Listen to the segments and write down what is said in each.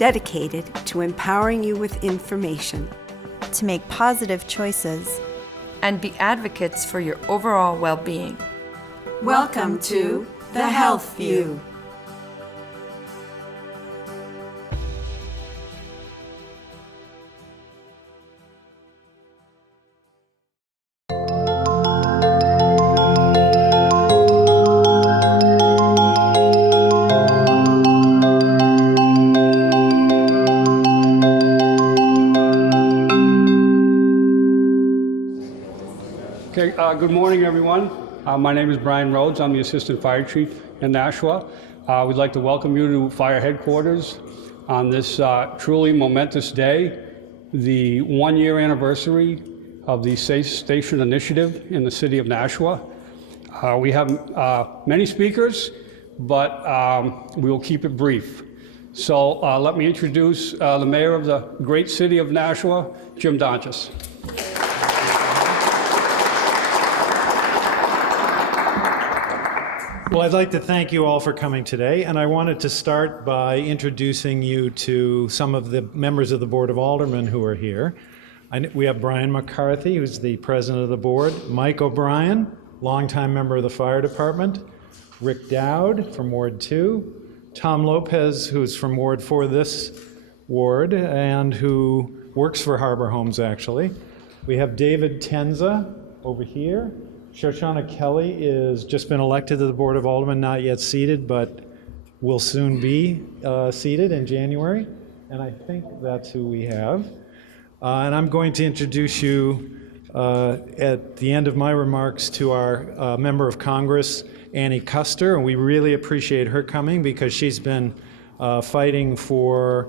dedicated to empowering you with information to make positive choices and be advocates for your overall well-being. Welcome to The Health View. Good morning, everyone. My name is Brian Rhodes. I'm the Assistant Fire Chief in Nashua. We'd like to welcome you to Fire Headquarters on this truly momentous day, the one-year anniversary of the Safe Station Initiative in the city of Nashua. We have many speakers, but we will keep it brief. So let me introduce the mayor of the great city of Nashua, Jim Donchess. Well, I'd like to thank you all for coming today, and I wanted to start by introducing you to some of the members of the Board of Aldermen who are here. We have Brian McCarthy, who's the president of the board, Mike O'Brien, longtime member of the fire department, Rick Dowd from Ward 2, Tom Lopez, who's from Ward 4, this ward, and who works for Harbor Homes, actually. We have David Tenza over here. Shoshana Kelly is just been elected to the Board of Aldermen, not yet seated, but will soon be seated in January. And I think that's who we have. And I'm going to introduce you at the end of my remarks to our member of Congress, Annie Kuster. And we really appreciate her coming because she's been fighting for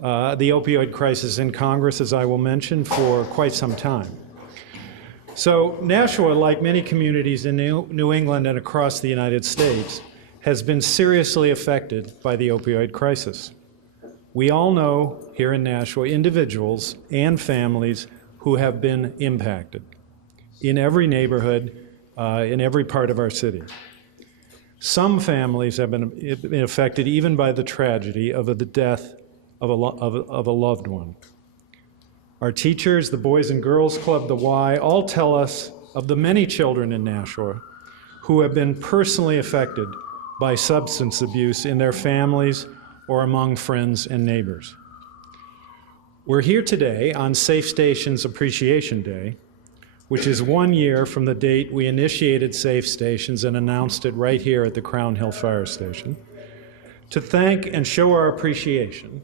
the opioid crisis in Congress, as I will mention, for quite some time. So Nashua, like many communities in New England and across the United States, has been seriously affected by the opioid crisis. We all know here in Nashua individuals and families who have been impacted in every neighborhood, in every part of our city. Some families have been affected even by the tragedy of the death of a loved one. Our teachers, the Boys and Girls Club, the Y, all tell us of the many children in Nashua who have been personally affected by substance abuse in their families or among friends and neighbors. We're here today on Safe Stations Appreciation Day, which is 1 year from the date we initiated Safe Stations and announced it right here at the Crown Hill Fire Station, to thank and show our appreciation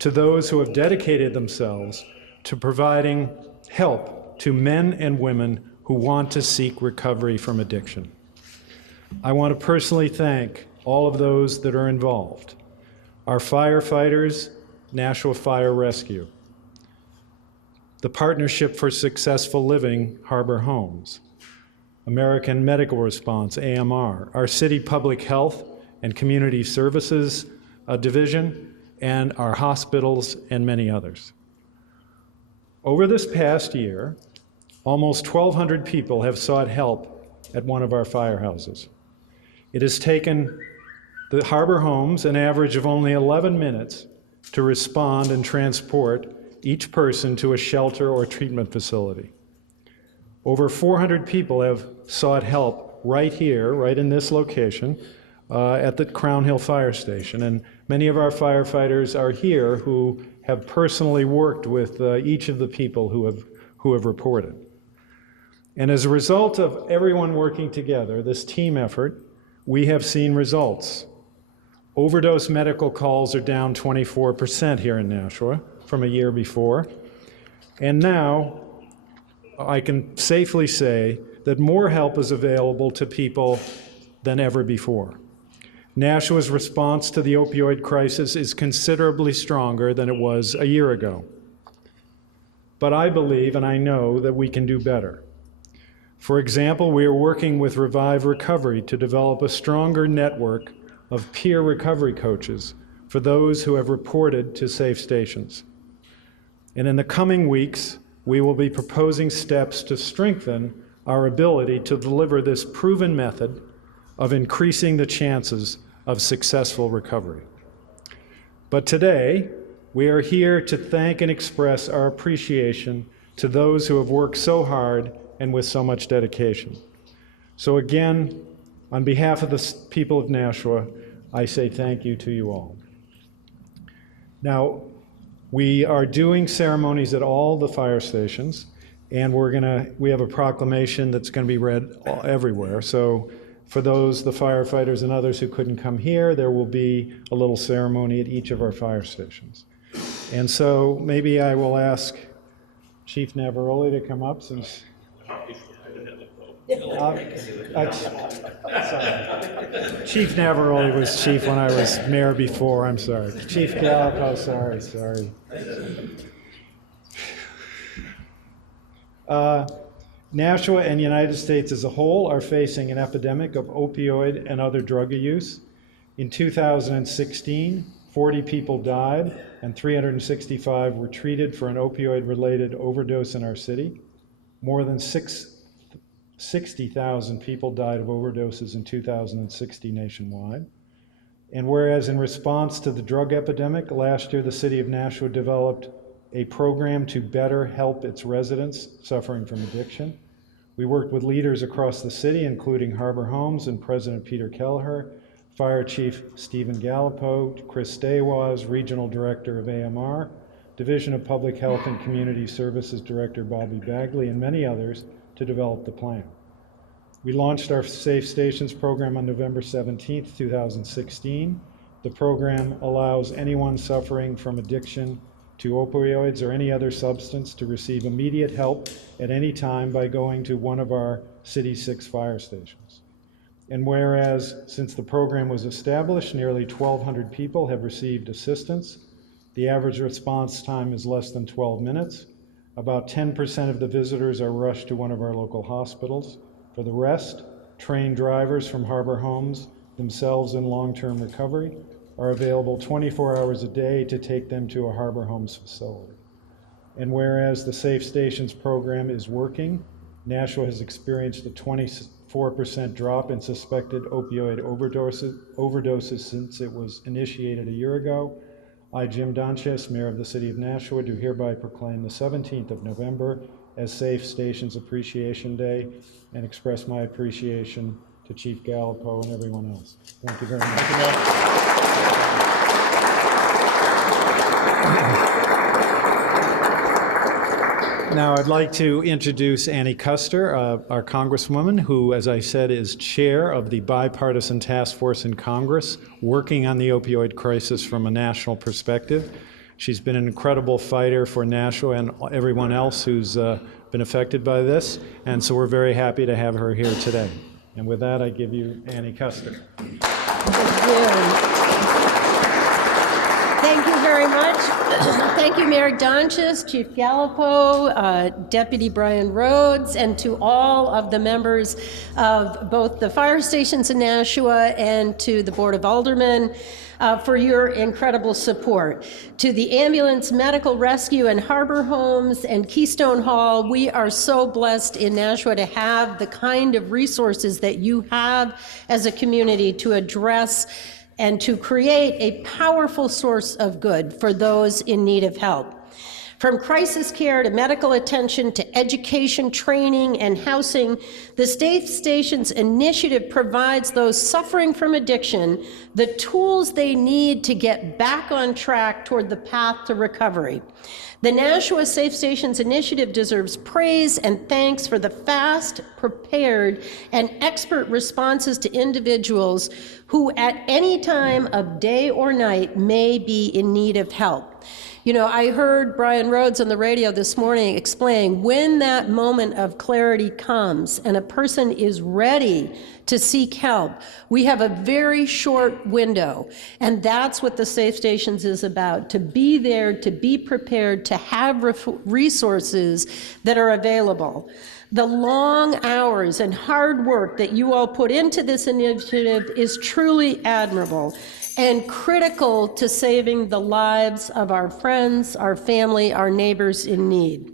to those who have dedicated themselves to providing help to men and women who want to seek recovery from addiction. I want to personally thank all of those that are involved. Our firefighters, Nashua Fire Rescue, the Partnership for Successful Living, Harbor Homes, American Medical Response, AMR, our City Public Health and Community Services Division, and our hospitals, and many others. Over this past year, almost 1,200 people have sought help at one of our firehouses. It has taken the Harbor Homes an average of only 11 minutes to respond and transport each person to a shelter or treatment facility. Over 400 people have sought help right here, right in this location, at the Crown Hill Fire Station. And many of our firefighters are here who have personally worked with each of the people who have reported. And as a result of everyone working together, this team effort, we have seen results. Overdose medical calls are down 24% here in Nashua from a year before. And now I can safely say that more help is available to people than ever before. Nashua's response to the opioid crisis is considerably stronger than it was a year ago. But I believe and I know that we can do better. For example, we are working with Revive Recovery to develop a stronger network of peer recovery coaches for those who have reported to safe stations. And in the coming weeks, we will be proposing steps to strengthen our ability to deliver this proven method of increasing the chances of successful recovery. But today, We are here to thank and express our appreciation to those who have worked so hard and with so much dedication. So again, on behalf of the people of Nashua, I say thank you to you all. Now, we are doing ceremonies at all the fire stations, and we have a proclamation that's going to be read everywhere. So for those, the firefighters and others who couldn't come here, there will be a little ceremony at each of our fire stations. And so maybe I will ask Chief Navaroli to come up since... Chief Navaroli was chief when I was mayor before, I'm sorry. Chief Gallipo, sorry. Nashua and the United States as a whole are facing an epidemic of opioid and other drug use. In 2016, 40 people died and 365 were treated for an opioid-related overdose in our city. More than 60,000 people died of overdoses in 2060 nationwide. And whereas in response to the drug epidemic, last year the city of Nashua developed a program to better help its residents suffering from addiction. We worked with leaders across the city, including Harbor Homes and President Peter Kelleher, Fire Chief Stephen Gallipo, Chris Stawaz, Regional Director of AMR, Division of Public Health and Community Services Director Bobby Bagley, and many others to develop the plan. We launched our Safe Stations program on November 17, 2016. The program allows anyone suffering from addiction to opioids or any other substance to receive immediate help at any time by going to one of our city's 6 fire stations. And whereas since the program was established, nearly 1,200 people have received assistance. The average response time is less than 12 minutes. About 10% of the visitors are rushed to one of our local hospitals. For the rest, trained drivers from Harbor Homes, themselves in long-term recovery, are available 24 hours a day to take them to a Harbor Homes facility. And whereas the Safe Stations program is working, Nashua has experienced a 24% drop in suspected opioid overdoses since it was initiated a year ago. I, Jim Donchess, Mayor of the City of Nashua, do hereby proclaim the 17th of November as Safe Stations Appreciation Day and express my appreciation to Chief Gallipo and everyone else. Thank you very much. Now I'd like to introduce Annie Kuster, our Congresswoman, who, as I said, is chair of the bipartisan task force in Congress working on the opioid crisis from a national perspective. She's been an incredible fighter for Nashua and everyone else who's been affected by this, and so we're very happy to have her here today. And with that, I give you Annie Kuster. Thank you very much. Thank you, Mayor Donchess, Chief Gallipo, Deputy Brian Rhodes, and to all of the members of both the fire stations in Nashua and to the Board of Aldermen for your incredible support. To the ambulance, medical rescue, and Harbor Homes and Keystone Hall, we are so blessed in Nashua to have the kind of resources that you have as a community to address and to create a powerful source of good for those in need of help. From crisis care to medical attention to education, training, and housing, the Safe Stations initiative provides those suffering from addiction the tools they need to get back on track toward the path to recovery. The Nashua Safe Stations initiative deserves praise and thanks for the fast, prepared, and expert responses to individuals who at any time of day or night may be in need of help. You know, I heard Brian Rhodes on the radio this morning explain when that moment of clarity comes and a person is ready to seek help, we have a very short window. And that's what the Safe Stations is about, to be there, to be prepared, to have resources that are available. The long hours and hard work that you all put into this initiative is truly admirable and critical to saving the lives of our friends, our family, our neighbors in need.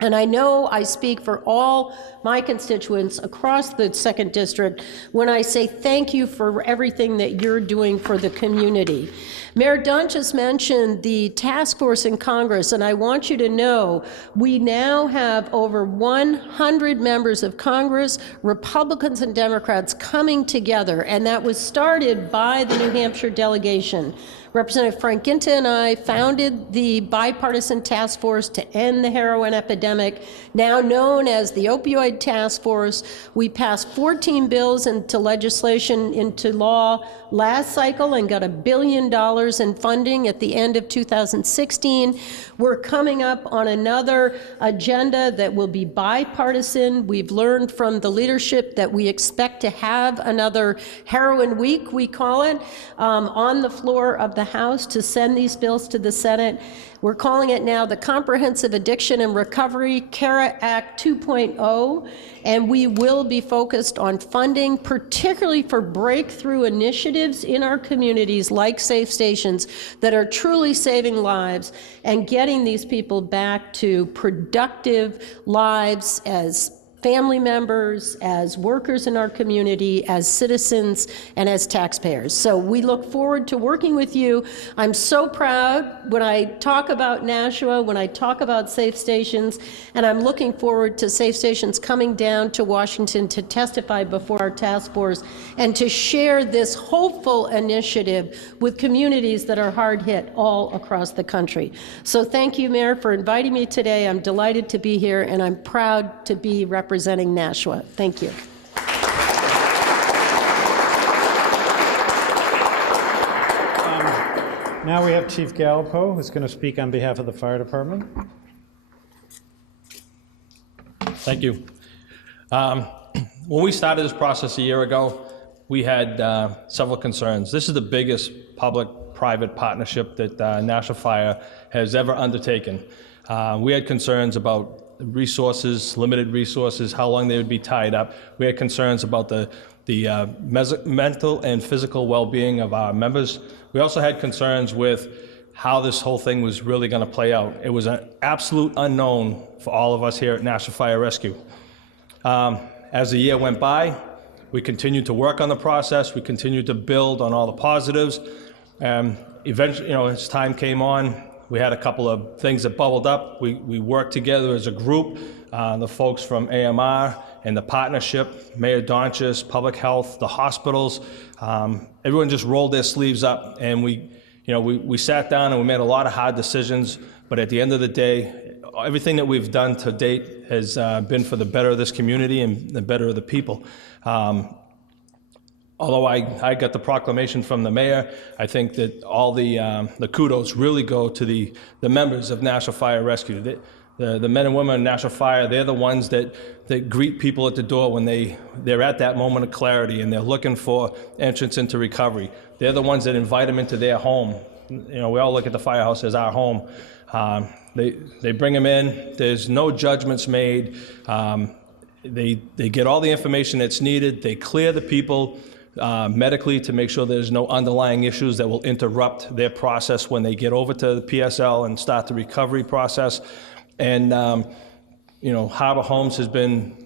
And I know I speak for all my constituents across the 2nd District when I say thank you for everything that you're doing for the community. Mayor Donchess mentioned the task force in Congress, and I want you to know we now have over 100 members of Congress, Republicans and Democrats, coming together, and that was started by the New Hampshire delegation. Representative Frank Ginta and I founded the bipartisan task force to end the heroin epidemic, now known as the Opioid Task Force. We passed 14 bills into legislation, into law last cycle, and got $1 billion in funding at the end of 2016. We're coming up on another agenda that will be bipartisan. We've learned from the leadership that we expect to have another heroin week, we call it, on the floor of the House to send these bills to the Senate. We're calling it now the Comprehensive Addiction and Recovery CARA Act 2.0, and we will be focused on funding, particularly for breakthrough initiatives in our communities like Safe Stations that are truly saving lives and getting these people back to productive lives as family members, as workers in our community, as citizens, and as taxpayers. So we look forward to working with you. I'm so proud when I talk about Nashua, when I talk about Safe Stations, and I'm looking forward to Safe Stations coming down to Washington to testify before our task force and to share this hopeful initiative with communities that are hard hit all across the country. So thank you, Mayor, for inviting me today. I'm delighted to be here, and I'm proud to be representing Nashua. Thank you. Now we have Chief Gallipo, who's going to speak on behalf of the fire department. Thank you. When we started this process a year ago, we had several concerns. This is the biggest public-private partnership that Nashua Fire has ever undertaken. We had concerns about resources, limited resources, how long they would be tied up. We had concerns about the mental and physical well-being of our members. We also had concerns with how this whole thing was really going to play out. It was an absolute unknown for all of us here at Nashua Fire Rescue. As the year went by, we continued to work on the process. We continued to build on all the positives. Eventually, as time came on, we had a couple of things that bubbled up. We worked together as a group, the folks from AMR and the partnership, Mayor Donchess, Public Health, the hospitals. Everyone just rolled their sleeves up, and we sat down and we made a lot of hard decisions. But at the end of the day, everything that we've done to date has been for the better of this community and the better of the people. Although I got the proclamation from the mayor, I think that all the kudos really go to the members of Nashua Fire Rescue. The men and women of Nashua Fire, they're the ones that greet people at the door when they're at that moment of clarity and they're looking for entrance into recovery. They're the ones that invite them into their home. We all look at the firehouse as our home. They bring them in. There's no judgments made. They get all the information that's needed. They clear the people medically to make sure there's no underlying issues that will interrupt their process when they get over to the PSL and start the recovery process. And, Harbor Homes has been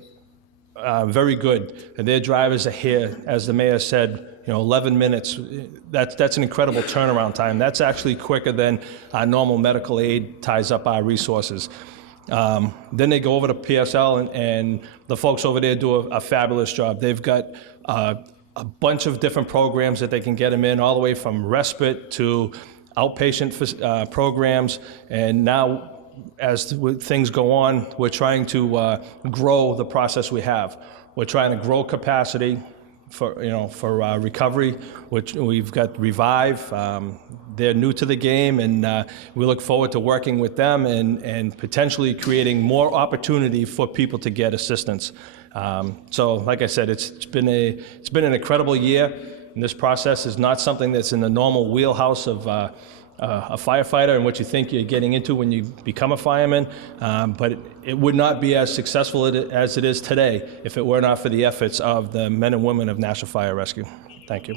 very good. And their drivers are here, as the mayor said, 11 minutes. That's an incredible turnaround time. That's actually quicker than our normal medical aid ties up our resources. Then they go over to PSL, and the folks over there do a fabulous job. They've got a bunch of different programs that they can get them in, all the way from respite to outpatient programs. And now, as things go on, we're trying to grow the process we have. We're trying to grow capacity for recovery, which we've got Revive. They're new to the game, and we look forward to working with them and potentially creating more opportunity for people to get assistance. So, like I said, it's been an incredible year, and this process is not something that's in the normal wheelhouse of a firefighter and what you think you're getting into when you become a fireman, but it would not be as successful as it is today if it were not for the efforts of the men and women of Nashua Fire Rescue. Thank you.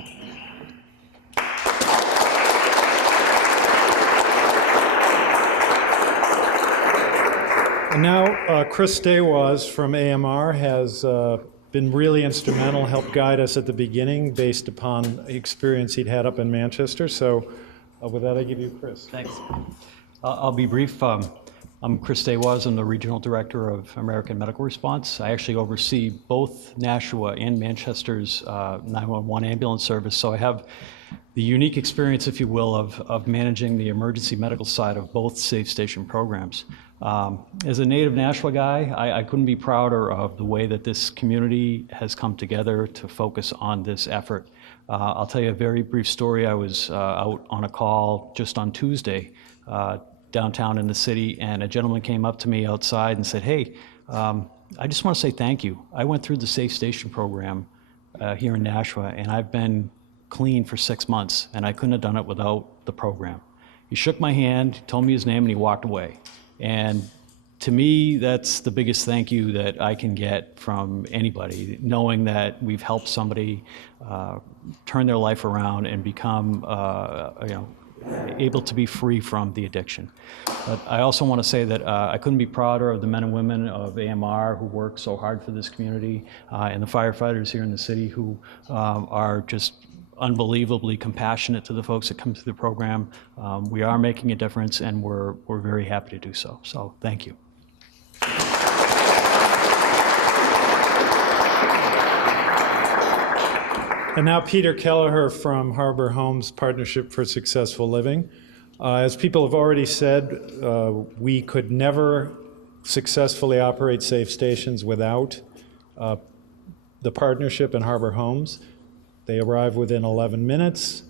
And now, Chris Stawas from AMR has been really instrumental, helped guide us at the beginning based upon experience he'd had up in Manchester. So With that, I give you Chris. Thanks. I'll be brief. I'm Chris Dewaz. I'm the Regional Director of American Medical Response. I actually oversee both Nashua and Manchester's 911 ambulance service, so I have the unique experience, if you will, of managing the emergency medical side of both Safe Station programs. As a native Nashua guy, I couldn't be prouder of the way that this community has come together to focus on this effort. I'll tell you a very brief story. I was out on a call just on Tuesday downtown in the city, and a gentleman came up to me outside and said, hey, I just want to say thank you. I went through the Safe Station program here in Nashua, and I've been clean for 6 months, and I couldn't have done it without the program. He shook my hand, told me his name, and he walked away. And to me, that's the biggest thank you that I can get from anybody, knowing that we've helped somebody turn their life around and become, able to be free from the addiction. But I also want to say that I couldn't be prouder of the men and women of AMR who work so hard for this community, and the firefighters here in the city who are just unbelievably compassionate to the folks that come through the program. We are making a difference, and we're very happy to do so. So thank you. And now Peter Kelleher from Harbor Homes Partnership for Successful Living. As people have already said, we could never successfully operate safe stations without the partnership in Harbor Homes. They arrive within 11 minutes.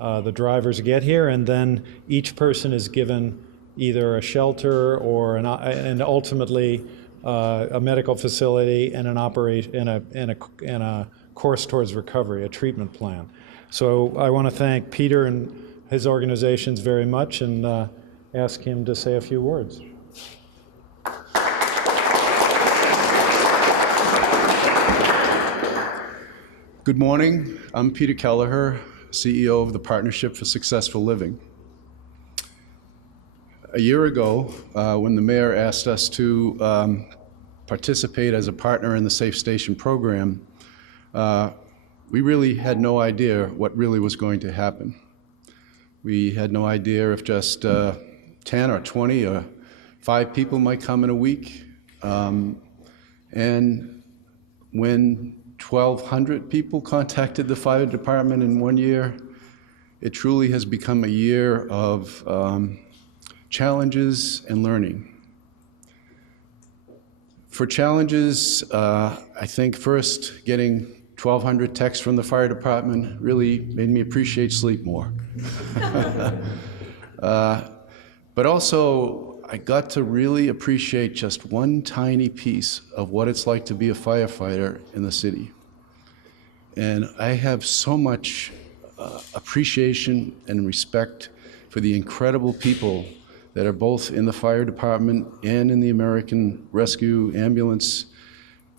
The drivers get here, and then each person is given either a shelter or and ultimately a medical facility and an operation and a course towards recovery, a treatment plan. So I want to thank Peter and his organizations very much, and ask him to say a few words. Good morning. I'm Peter Kelleher, CEO of the Partnership for Successful Living. A year ago, when the mayor asked us to participate as a partner in the Safe Station program, we really had no idea what really was going to happen. We had no idea if just 10 or 20 or 5 people might come in a week. And when 1,200 people contacted the fire department in 1 year, it truly has become a year of challenges and learning. For challenges, I think first getting 1,200 texts from the fire department really made me appreciate sleep more. But also, I got to really appreciate just one tiny piece of what it's like to be a firefighter in the city. And I have so much appreciation and respect for the incredible people that are both in the fire department and in the American Rescue Ambulance.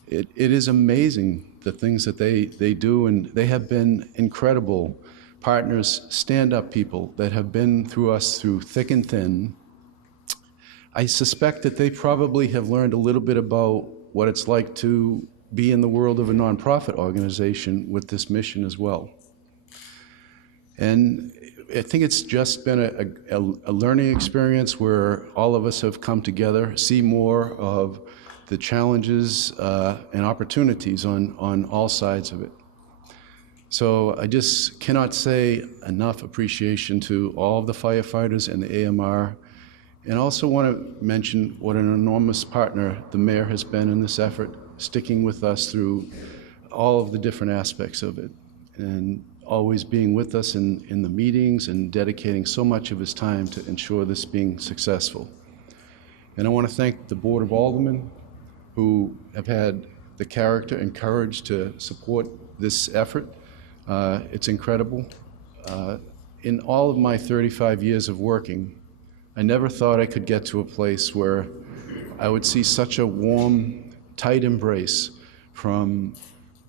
It is amazing the things that they do, and they have been incredible partners, stand-up people that have been through us through thick and thin. I suspect that they probably have learned a little bit about what it's like to be in the world of a nonprofit organization with this mission as well. And I think it's just been a learning experience where all of us have come together, see more of the challenges and opportunities on all sides of it. So I just cannot say enough appreciation to all of the firefighters and the AMR, and also want to mention what an enormous partner the mayor has been in this effort, sticking with us through all of the different aspects of it, and always being with us in the meetings and dedicating so much of his time to ensure this being successful. And I want to thank the Board of Aldermen who have had the character and courage to support this effort. It's incredible. In all of my 35 years of working, I never thought I could get to a place where I would see such a warm, tight embrace from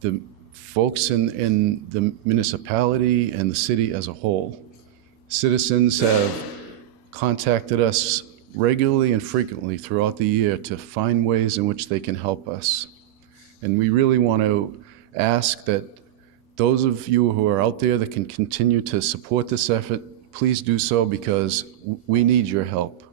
the folks in the municipality and the city as a whole. Citizens have contacted us regularly and frequently throughout the year to find ways in which they can help us. And we really want to ask that those of you who are out there that can continue to support this effort, please do so, because we need your help.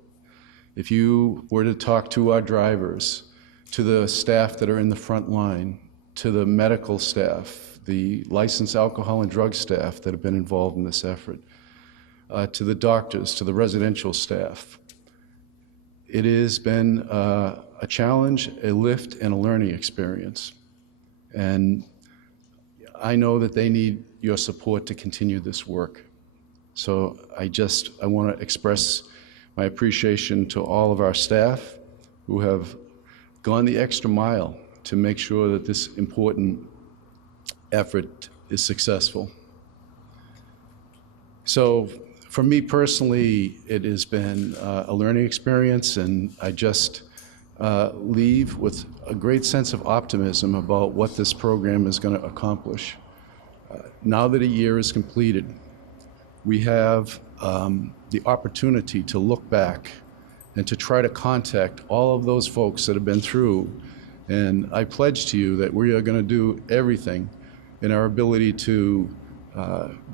If you were to talk to our drivers, to the staff that are in the front line, to the medical staff, the licensed alcohol and drug staff that have been involved in this effort, to the doctors, to the residential staff, it has been a challenge, a lift, and a learning experience. And I know that they need your support to continue this work. So I want to express my appreciation to all of our staff who have gone the extra mile to make sure that this important effort is successful. So for me personally, it has been a learning experience, and I just leave with a great sense of optimism about what this program is going to accomplish. Now that a year is completed, we have the opportunity to look back and to try to contact all of those folks that have been through. And I pledge to you that we are going to do everything in our ability to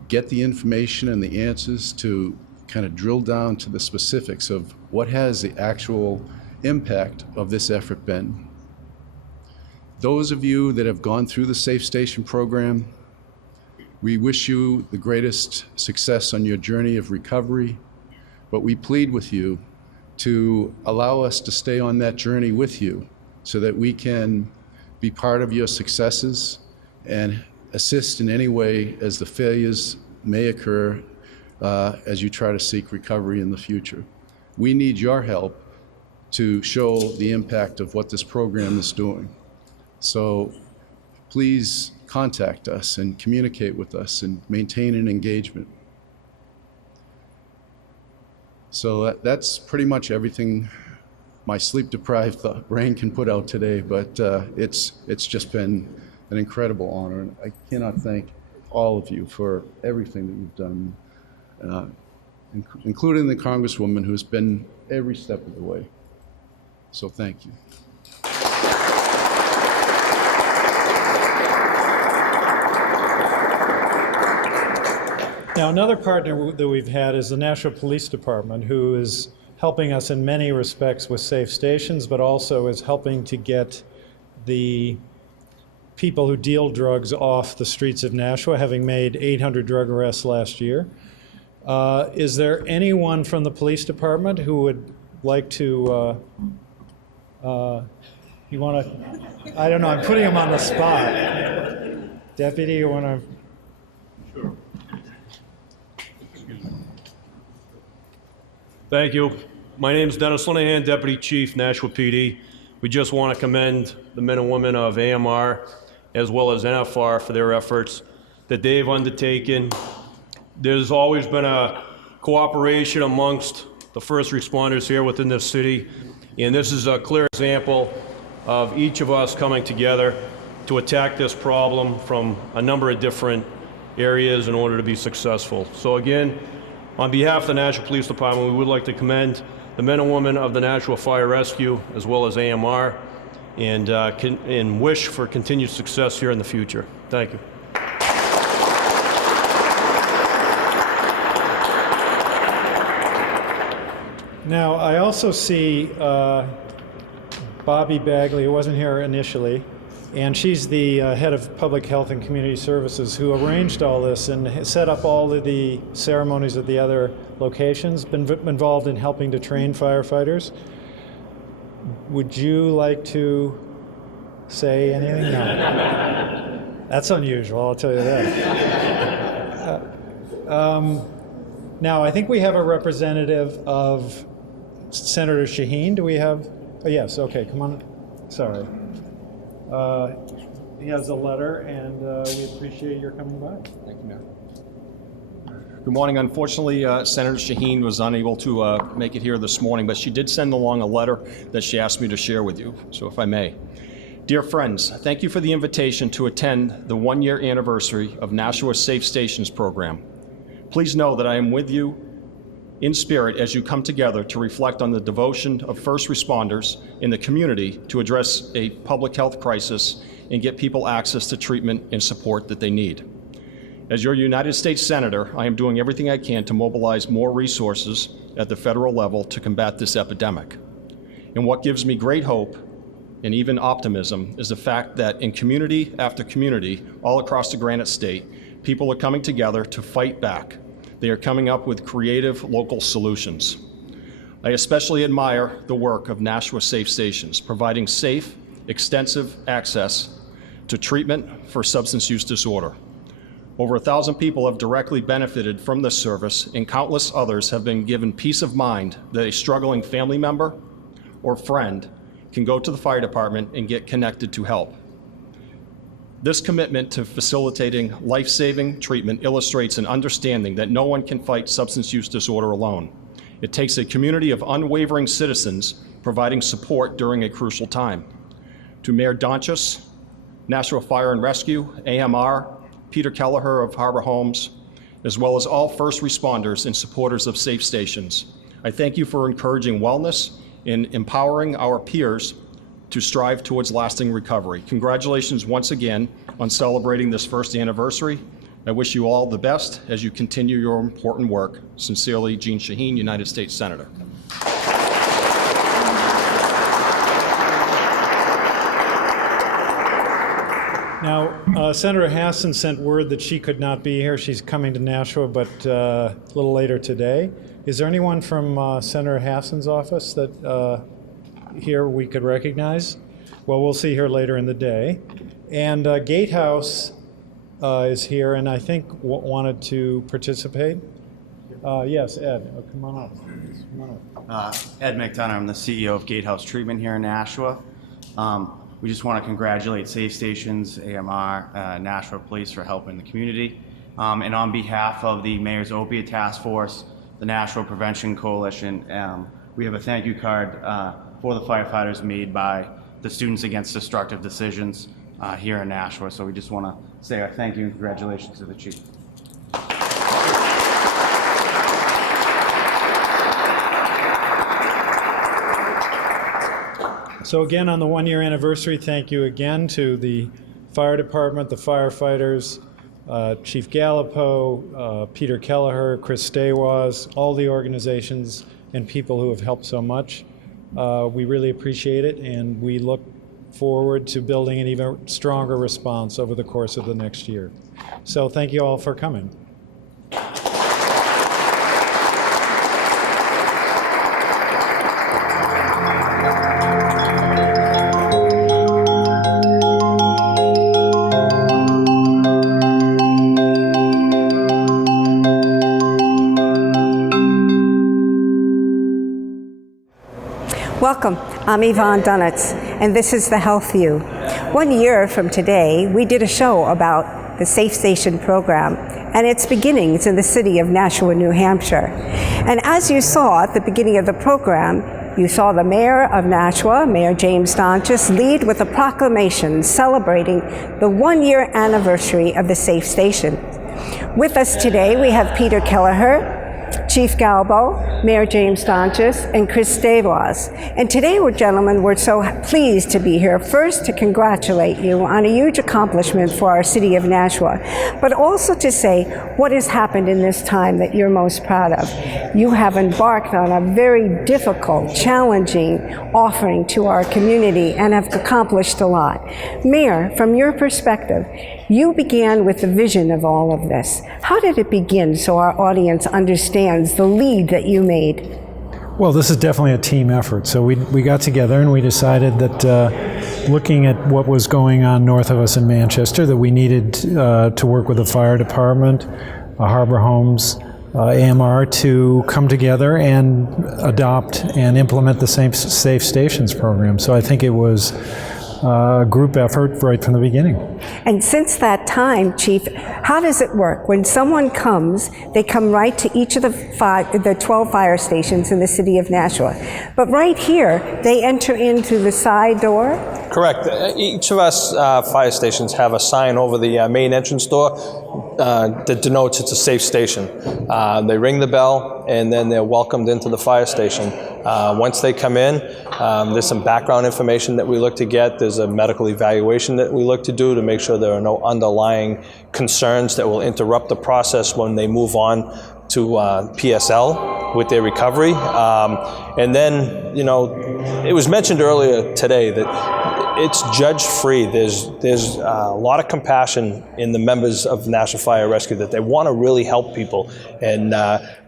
get the information and the answers to kind of drill down to the specifics of what has the actual impact of this effort been. Those of you that have gone through the Safe Station program, we wish you the greatest success on your journey of recovery, but we plead with you to allow us to stay on that journey with you so that we can be part of your successes and assist in any way as the failures may occur as you try to seek recovery in the future. We need your help to show the impact of what this program is doing. So please contact us and communicate with us and maintain an engagement. So that's pretty much everything my sleep-deprived brain can put out today, but it's just been an incredible honor, and I cannot thank all of you for everything that you've done, including the Congresswoman, who's been every step of the way. So thank you. Now, another partner that we've had is the Nashua Police Department, who is helping us in many respects with safe stations, but also is helping to get the people who deal drugs off the streets of Nashua, having made 800 drug arrests last year. Is there anyone from the police department who would like to, you want to, I don't know, I'm putting him on the spot. Deputy, you want to? Sure. Thank you. My name is Dennis Linehan, Deputy Chief, Nashua PD. We just want to commend the men and women of AMR as well as NFR for their efforts that they've undertaken. There's always been a cooperation amongst the first responders here within this city, and this is a clear example of each of us coming together to attack this problem from a number of different areas in order to be successful. So again, on behalf of the Nashua Police Department, we would like to commend the men and women of the Nashua Fire Rescue as well as AMR and wish for continued success here in the future. Thank you. Now, I also see Bobby Bagley, who wasn't here initially, and she's the head of Public Health and Community Services, who arranged all this and set up all of the ceremonies at the other locations, been involved in helping to train firefighters. Would you like to say anything? No. That's unusual, I'll tell you that. Now, I think we have a representative of Senator Shaheen. Do we have? Oh, yes, okay, come on. Sorry. He has a letter, and we appreciate your coming by. Thank you, Mayor. Good morning. Unfortunately, Senator Shaheen was unable to make it here this morning, but she did send along a letter that she asked me to share with you, so if I may. Dear friends, thank you for the invitation to attend the one-year anniversary of Nashua's Safe Stations program. Please know that I am with you in spirit as you come together to reflect on the devotion of first responders in the community to address a public health crisis and get people access to treatment and support that they need. As your United States Senator, I am doing everything I can to mobilize more resources at the federal level to combat this epidemic. And what gives me great hope and even optimism is the fact that in community after community, all across the Granite State, people are coming together to fight back. They are coming up with creative local solutions. I especially admire the work of Nashua Safe Stations, providing safe, extensive access to treatment for substance use disorder. Over 1,000 people have directly benefited from this service, and countless others have been given peace of mind that a struggling family member or friend can go to the fire department and get connected to help. This commitment to facilitating life-saving treatment illustrates an understanding that no one can fight substance use disorder alone. It takes a community of unwavering citizens providing support during a crucial time. To Mayor Donchess, Nashua Fire and Rescue, AMR, Peter Kelleher of Harbor Homes, as well as all first responders and supporters of Safe Stations, I thank you for encouraging wellness and empowering our peers to strive towards lasting recovery. Congratulations once again on celebrating this first anniversary. I wish you all the best as you continue your important work. Sincerely, Jean Shaheen, United States Senator. Now, Senator Hassan sent word that she could not be here. She's coming to Nashua, but a little later today. Is there anyone from Senator Hassan's office that here we could recognize? Well, we'll see her later in the day. And Gatehouse is here, and I think wanted to participate. Yes, Ed, come on up. Come on up. Ed McDonough, I'm the CEO of Gatehouse Treatment here in Nashua. We just want to congratulate Safe Stations, AMR, Nashua Police for helping the community. And on behalf of the Mayor's Opiate Task Force, the Nashua Prevention Coalition, we have a thank you card for the firefighters made by the Students Against Destructive Decisions here in Nashua. So we just want to say our thank you and congratulations to the chief. So again, on the one-year anniversary, thank you again to the fire department, the firefighters, Chief Gallipo, Peter Kelleher, Chris Stawas, all the organizations and people who have helped so much. We really appreciate it, and we look forward to building an even stronger response over the course of the next year. So thank you all for coming. Welcome, I'm Yvonne Dunitz, and this is The Health View. 1 year from today, we did a show about the Safe Station program and its beginnings in the city of Nashua, New Hampshire. And as you saw at the beginning of the program, you saw the Mayor of Nashua, Mayor James Donchess, lead with a proclamation celebrating the 1-year anniversary of the Safe Station. With us today, we have Peter Kelleher, Chief Galbo, Mayor James Donchess, and Chris Stawas. And today, gentlemen, we're so pleased to be here, first to congratulate you on a huge accomplishment for our city of Nashua, but also to say what has happened in this time that you're most proud of. You have embarked on a very difficult, challenging offering to our community and have accomplished a lot. Mayor, from your perspective, you began with the vision of all of this. How did it begin so our audience understands the lead that you made? Well, this is definitely a team effort. So we got together and we decided that looking at what was going on north of us in Manchester, that we needed to work with the fire department, Harbor Homes, AMR to come together and adopt and implement the Safe Stations program. So I think it was a group effort right from the beginning. And since that time, Chief, how does it work? When someone comes, they come right to each of the 12 fire stations in the city of Nashua. But right here, they enter into the side door Correct. Each of us fire stations have a sign over the main entrance door that denotes it's a safe station. They ring the bell, and then they're welcomed into the fire station. Once they come in, there's some background information that we look to get. There's a medical evaluation that we look to do to make sure there are no underlying concerns that will interrupt the process when they move on to PSL with their recovery. And then, you know, it was mentioned earlier today that it's judge-free. There's a lot of compassion in the members of Nashua Fire Rescue that they want to really help people, and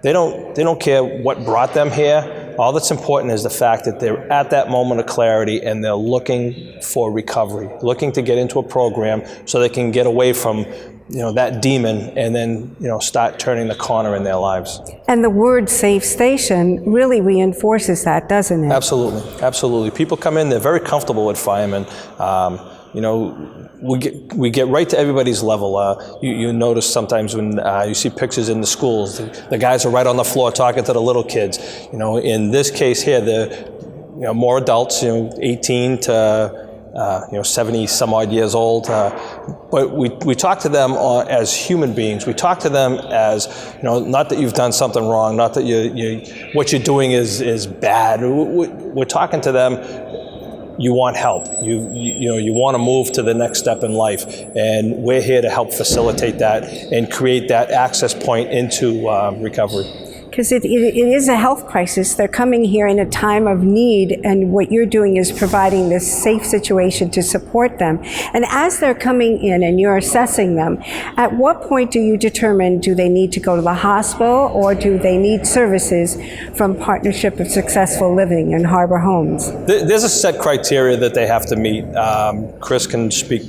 they don't care what brought them here. All that's important is the fact that they're at that moment of clarity and they're looking for recovery, looking to get into a program so they can get away from, you know, that demon and then, you know, start turning the corner in their lives. And the word safe station really reinforces that, doesn't it? Absolutely, absolutely. People come in, they're very comfortable with firemen. You know, we get right to everybody's level. You notice sometimes when you see pictures in the schools, the guys are right on the floor talking to the little kids. You know, in this case here, they're, you know, more adults, you know, 18 to 70 some odd years old. But we talk to them as human beings. We talk to them as, you know, not that you've done something wrong, not that what you're doing is bad. We're talking to them. You want help. You want to move to the next step in life, and we're here to help facilitate that and create that access point into recovery. Because it is a health crisis. They're coming here in a time of need, and what you're doing is providing this safe situation to support them. And as they're coming in and you're assessing them, at what point do you determine, do they need to go to the hospital, or do they need services from Partnership of Successful Living and Harbor Homes? There's a set criteria that they have to meet. Chris can speak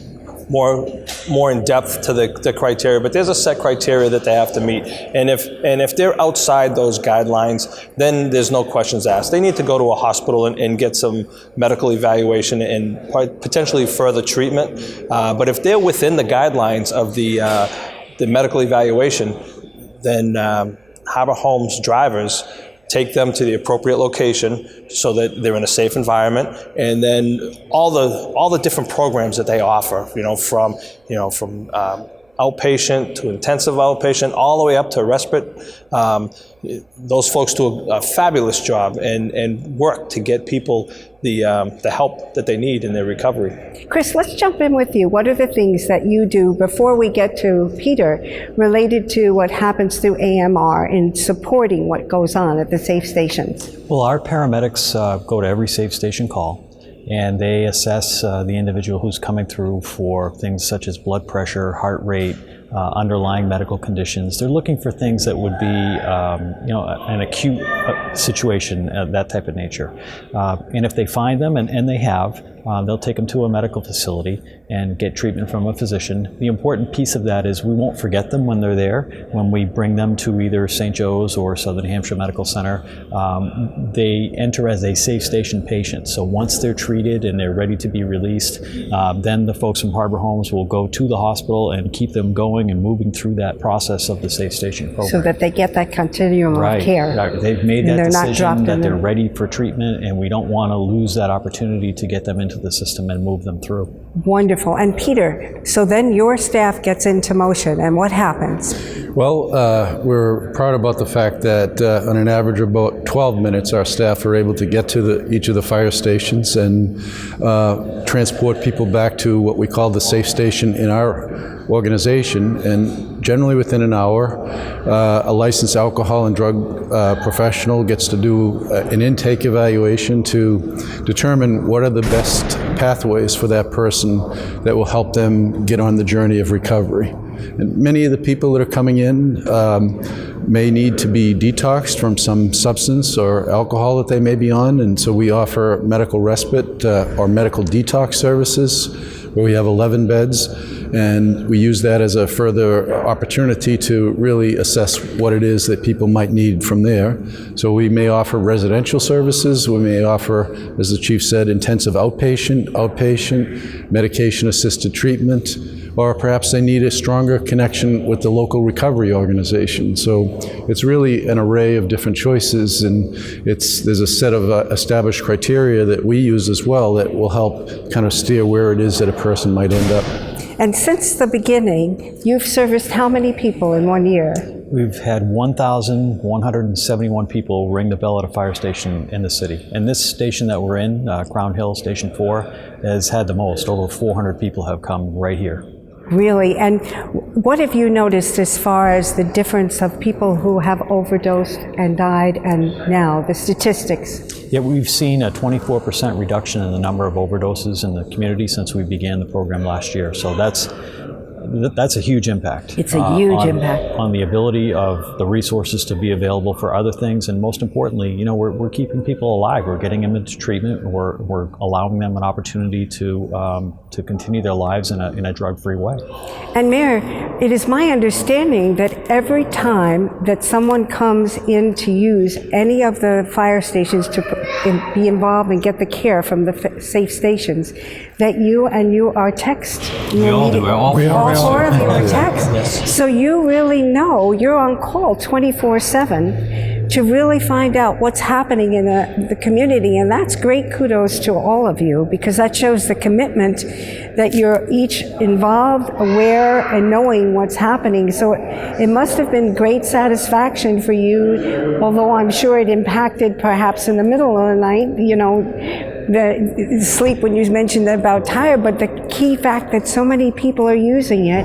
more in depth to the criteria, but there's a set criteria that they have to meet. And if they're outside those guidelines, then there's no questions asked. They need to go to a hospital and get some medical evaluation and potentially further treatment. But if they're within the guidelines of the medical evaluation, then Harbor Homes drivers take them to the appropriate location so that they're in a safe environment, and then all the different programs that they offer, from outpatient to intensive outpatient, all the way up to respite. Those folks do a fabulous job and work to get people the help that they need in their recovery. Chris, let's jump in with you. What are the things that you do before we get to Peter related to what happens through AMR in supporting what goes on at the safe stations? Well, our paramedics go to every safe station call, and they assess the individual who's coming through for things such as blood pressure, heart rate, underlying medical conditions. They're looking for things that would be, an acute situation, that type of nature. And if they find them, and they have, they'll take them to a medical facility and get treatment from a physician. The important piece of that is we won't forget them when they're there. When we bring them to either St. Joe's or Southern Hampshire Medical Center, they enter as a safe station patient. So once they're treated and they're ready to be released, then the folks from Harbor Homes will go to the hospital and keep them going and moving through that process of the safe station program. So that they get that continuum of care. Right. They've made that decision that they're ready for treatment, and we don't want to lose that opportunity to get them into the system and move them through. Wonderful. And Peter, so then your staff gets into motion, and what happens? Well, we're proud about the fact that on an average of about 12 minutes, our staff are able to get to each of the fire stations and transport people back to what we call the safe station in our organization, and generally within an hour, a licensed alcohol and drug professional gets to do an intake evaluation to determine what are the best pathways for that person that will help them get on the journey of recovery. And many of the people that are coming in may need to be detoxed from some substance or alcohol that they may be on, and so we offer medical respite or medical detox services where we have 11 beds, and we use that as a further opportunity to really assess what it is that people might need from there. So we may offer residential services, we may offer, as the chief said, intensive outpatient, medication-assisted treatment. or perhaps they need a stronger connection with the local recovery organization. So it's really an array of different choices, and there's a set of established criteria that we use as well that will help kind of steer where it is that a person might end up. And since the beginning, you've serviced how many people in 1 year? We've had 1,171 people ring the bell at a fire station in the city. And this station that we're in, Crown Hill Station 4, has had the most. Over 400 people have come right here. Really? And what have you noticed as far as the difference of people who have overdosed and died and now, the statistics? Yeah, we've seen a 24% reduction in the number of overdoses in the community since we began the program last year. So that's a huge impact. It's a huge impact. On the ability of the resources to be available for other things, and most importantly, you know, we're keeping people alive. We're getting them into treatment. We're allowing them an opportunity to continue their lives in a drug-free way. And Mayor, it is my understanding that every time that someone comes in to use any of the fire stations to be involved and get the care from the safe stations, that you are text. We all do. All four of you are text. Yes. So you really know, you're on call 24/7 to really find out what's happening in the community. And that's great kudos to all of you, because that shows the commitment that you're each involved, aware, and knowing what's happening. So it must have been great satisfaction for you, although I'm sure it impacted perhaps in the middle of the night, you know, the sleep when you mentioned about tired, but the key fact that so many people are using it,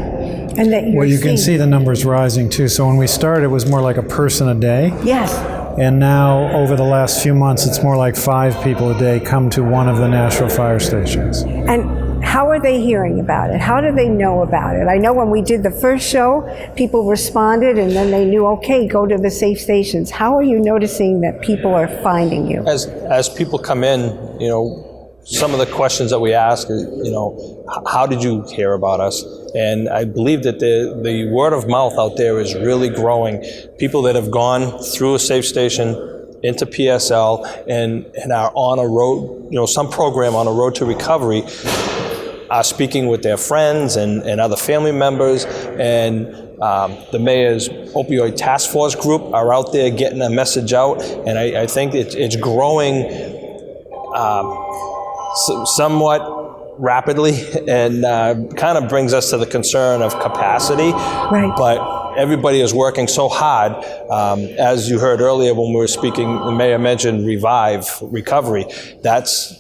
and that you're Well, you can see the numbers rising too. So when we started, it was more like a person a day. Yes. And now, over the last few months, it's more like 5 people a day come to one of the Nashua fire stations. And how are they hearing about it? How do they know about it? I know when we did the first show, people responded, and then they knew, okay, go to the safe stations. How are you noticing that people are finding you? As people come in, you know, some of the questions that we ask is, you know, how did you hear about us? And I believe that the word of mouth out there is really growing. People that have gone through a safe station into PSL and are on a road, you know, some program on a road to recovery, are speaking with their friends and other family members, and the mayor's opioid task force group are out there getting a message out, and I think it's growing somewhat rapidly, and kind of brings us to the concern of capacity. Right. But everybody is working so hard. As you heard earlier when we were speaking, the mayor mentioned recovery. That's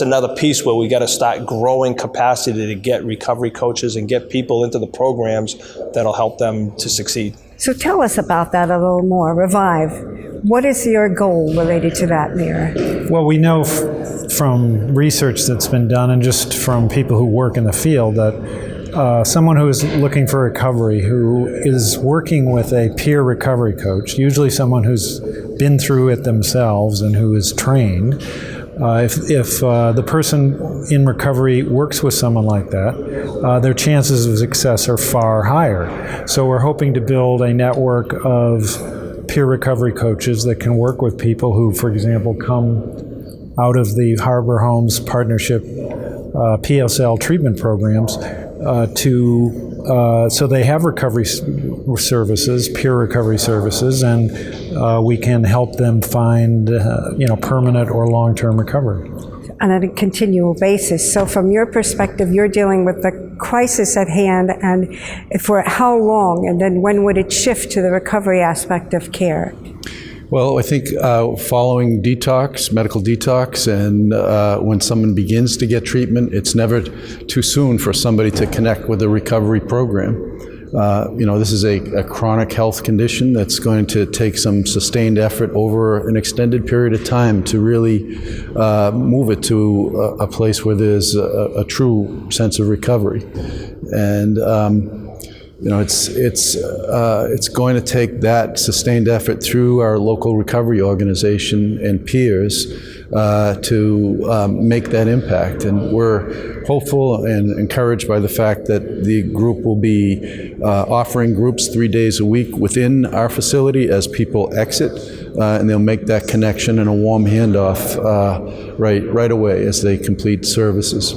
another piece where we got to start growing capacity to get recovery coaches and get people into the programs that'll help them to succeed. So tell us about that a little more. Revive. What is your goal related to that, Mayor? Well, we know from research that's been done and just from people who work in the field that someone who is looking for recovery, who is working with a peer recovery coach, usually someone who's been through it themselves and who is trained, if the person in recovery works with someone like that, their chances of success are far higher. So we're hoping to build a network of peer recovery coaches that can work with people who, for example, come out of the Harbor Homes Partnership PSL treatment programs so they have recovery services, peer recovery services, and we can help them find permanent or long-term recovery. On a continual basis. So from your perspective, you're dealing with the crisis at hand, and for how long, and then when would it shift to the recovery aspect of care? Well, I think following detox, medical detox, and when someone begins to get treatment, it's never too soon for somebody to connect with a recovery program. This is a chronic health condition that's going to take some sustained effort over an extended period of time to really move it to a place where there's a true sense of recovery. And it's going to take that sustained effort through our local recovery organization and peers to make that impact. And we're hopeful and encouraged by the fact that the group will be offering groups 3 days a week within our facility as people exit, and they'll make that connection and a warm handoff right away as they complete services.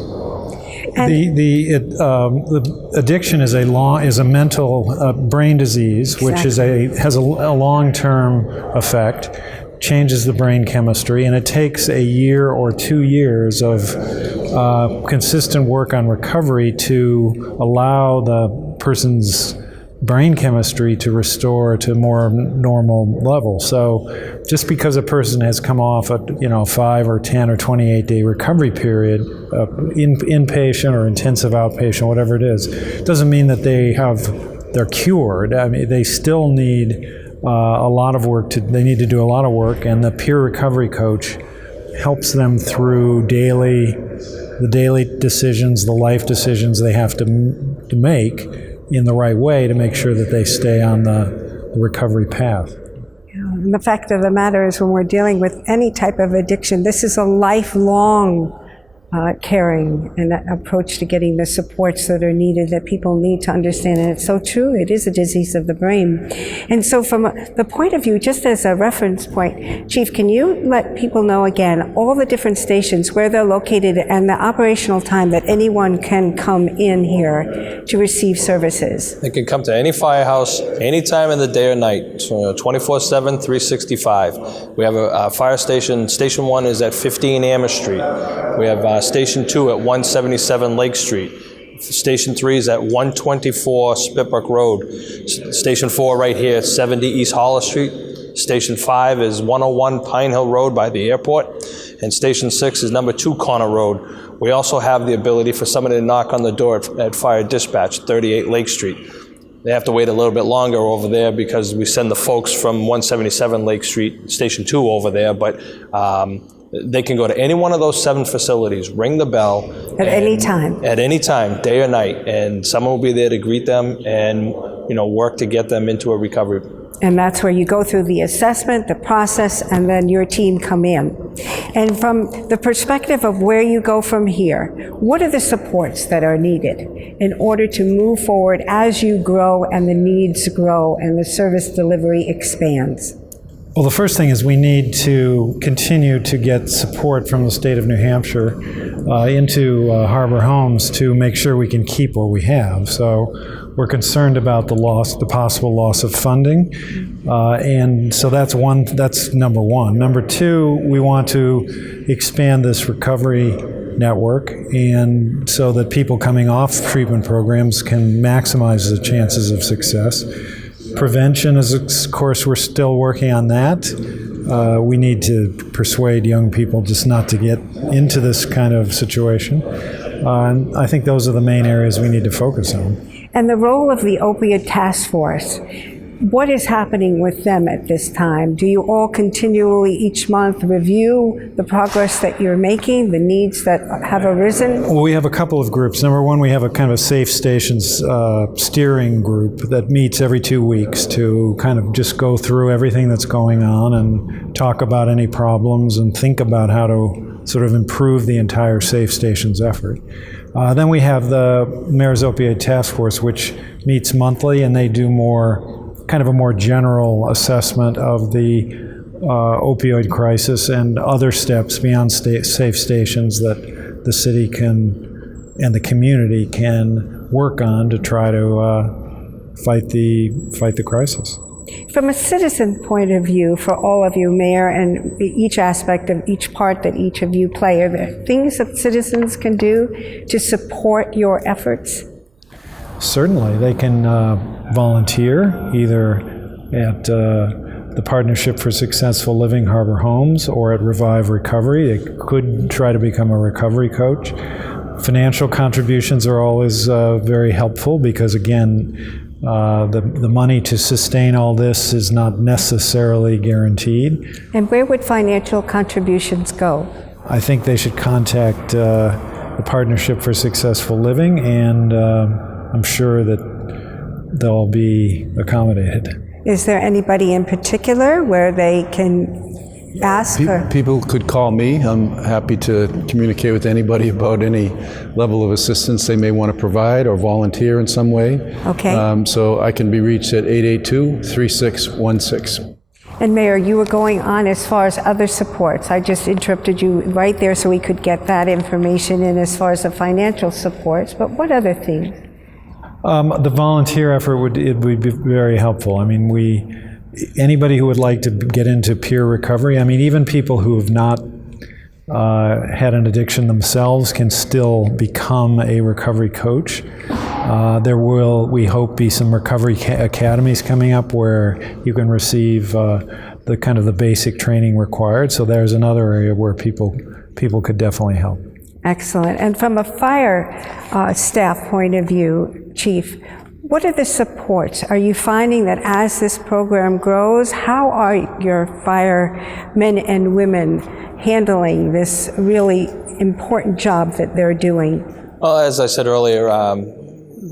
The addiction is a mental brain disease, which has a long-term effect, changes the brain chemistry, and it takes a year or 2 years of consistent work on recovery to allow the person's brain chemistry to restore to more normal level. So just because a person has come off a 5 or 10 or 28 day recovery period, inpatient or intensive outpatient, whatever it is, doesn't mean that they're cured. I mean, they still need a lot of work. They need to do a lot of work, and the peer recovery coach helps them through the daily decisions, the life decisions they have to make in the right way to make sure that they stay on the recovery path. And the fact of the matter is, when we're dealing with any type of addiction, this is a lifelong caring and approach to getting the supports that are needed, that people need to understand. And it's so true, it is a disease of the brain. And so from the point of view, just as a reference point, Chief, can you let people know again all the different stations, where they're located, and the operational time that anyone can come in here to receive services? They can come to any firehouse any time of the day or night, 24/7, 365. We have a fire station. Station 1 is at 15 Amherst Street. We have Station 2 at 177 Lake Street. Station 3 is at 124 Spitbrook Road. Station 4 right here, 70 East Hollis Street. Station 5 is 101 Pine Hill Road by the airport. And Station 6 is number 2 Corner Road. We also have the ability for somebody to knock on the door at Fire Dispatch, 38 Lake Street. They have to wait a little bit longer over there because we send the folks from 177 Lake Street, Station 2 over there, but they can go to any one of those 7 facilities, ring the bell. At any time. At any time, day or night, and someone will be there to greet them and work to get them into a recovery. And that's where you go through the assessment, the process, and then your team come in. And from the perspective of where you go from here, what are the supports that are needed in order to move forward as you grow and the needs grow and the service delivery expands? Well, the first thing is we need to continue to get support from the state of New Hampshire into Harbor Homes to make sure we can keep what we have. So we're concerned about the possible loss of funding, and so that's number one. Number two, we want to expand this recovery network, and so that people coming off treatment programs can maximize the chances of success. Prevention is, of course, we're still working on that. We need to persuade young people just not to get into this kind of situation. And I think those are the main areas we need to focus on. And the role of the Opioid Task Force, what is happening with them at this time? Do you all continually each month review the progress that you're making, the needs that have arisen? Well, we have a couple of groups. Number one, we have a kind of a safe stations steering group that meets every 2 weeks to kind of just go through everything that's going on and talk about any problems and think about how to sort of improve the entire safe stations effort. Then we have the Mayor's Opioid Task Force, which meets monthly, and they do kind of a more general assessment of the opioid crisis and other steps beyond safe stations that the city and the community can work on to try to fight the crisis. From a citizen point of view, for all of you, Mayor, and each aspect of each part that each of you play, are there things that citizens can do to support your efforts? Certainly. They can volunteer either at the Partnership for Successful Living Harbor Homes or at Revive Recovery. They could try to become a recovery coach. Financial contributions are always very helpful because, again, the money to sustain all this is not necessarily guaranteed. And where would financial contributions go? I think they should contact the Partnership for Successful Living, and I'm sure that they'll be accommodated. Is there anybody in particular where they can ask? People could call me. I'm happy to communicate with anybody about any level of assistance they may want to provide or volunteer in some way. Okay. So I can be reached at 882-3616. And Mayor, you were going on as far as other supports. I just interrupted you right there so we could get that information in as far as the financial supports, but what other things? The volunteer effort would be very helpful. I mean, anybody who would like to get into peer recovery, I mean, even people who have not had an addiction themselves can still become a recovery coach. There will, we hope, be some recovery academies coming up where you can receive the kind of the basic training required. So there's another area where people could definitely help. Excellent. And from a fire staff point of view, Chief, what are the supports? Are you finding that as this program grows, how are your firemen and women handling this really important job that they're doing? Well, as I said earlier,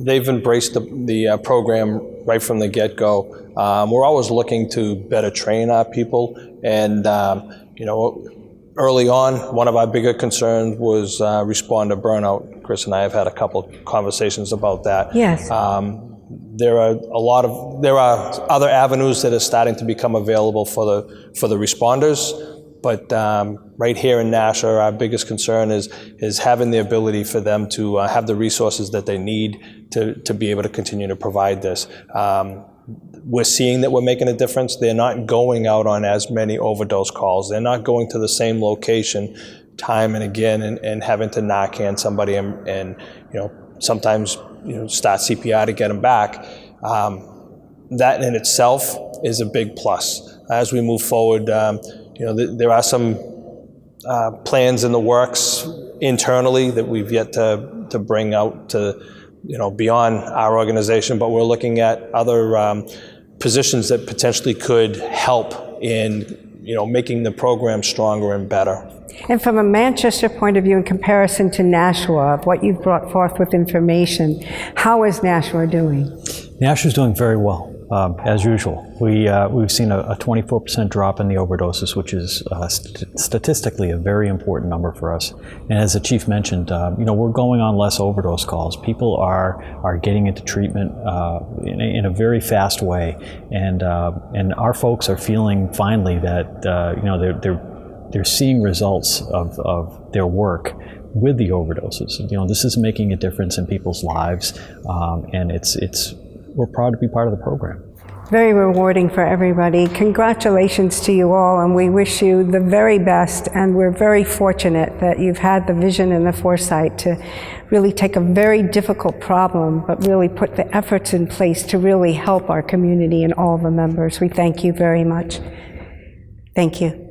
they've embraced the program right from the get-go. We're always looking to better train our people, and early on, one of our bigger concerns was responder burnout. Chris and I have had a couple conversations about that. Yes. There are other avenues that are starting to become available for the responders, but right here in Nashua, our biggest concern is having the ability for them to have the resources that they need to be able to continue to provide this. We're seeing that we're making a difference. They're not going out on as many overdose calls. They're not going to the same location time and again and having to Narcan somebody and sometimes start CPR to get them back. That in itself is a big plus. As we move forward, there are some plans in the works internally that we've yet to bring out to beyond our organization, but we're looking at other positions that potentially could help in making the program stronger and better. And from a Manchester point of view, in comparison to Nashua, of what you've brought forth with information, how is Nashua doing? Nashua's doing very well, as usual. We've seen a 24% drop in the overdoses, which is statistically a very important number for us. And as the chief mentioned, we're going on less overdose calls. People are getting into treatment in a very fast way, and our folks are feeling finally that they're seeing results of their work with the overdoses. This is making a difference in people's lives, and we're proud to be part of the program. Very rewarding for everybody. Congratulations to you all, and we wish you the very best, and we're very fortunate that you've had the vision and the foresight to really take a very difficult problem, but really put the efforts in place to really help our community and all the members. We thank you very much. Thank you.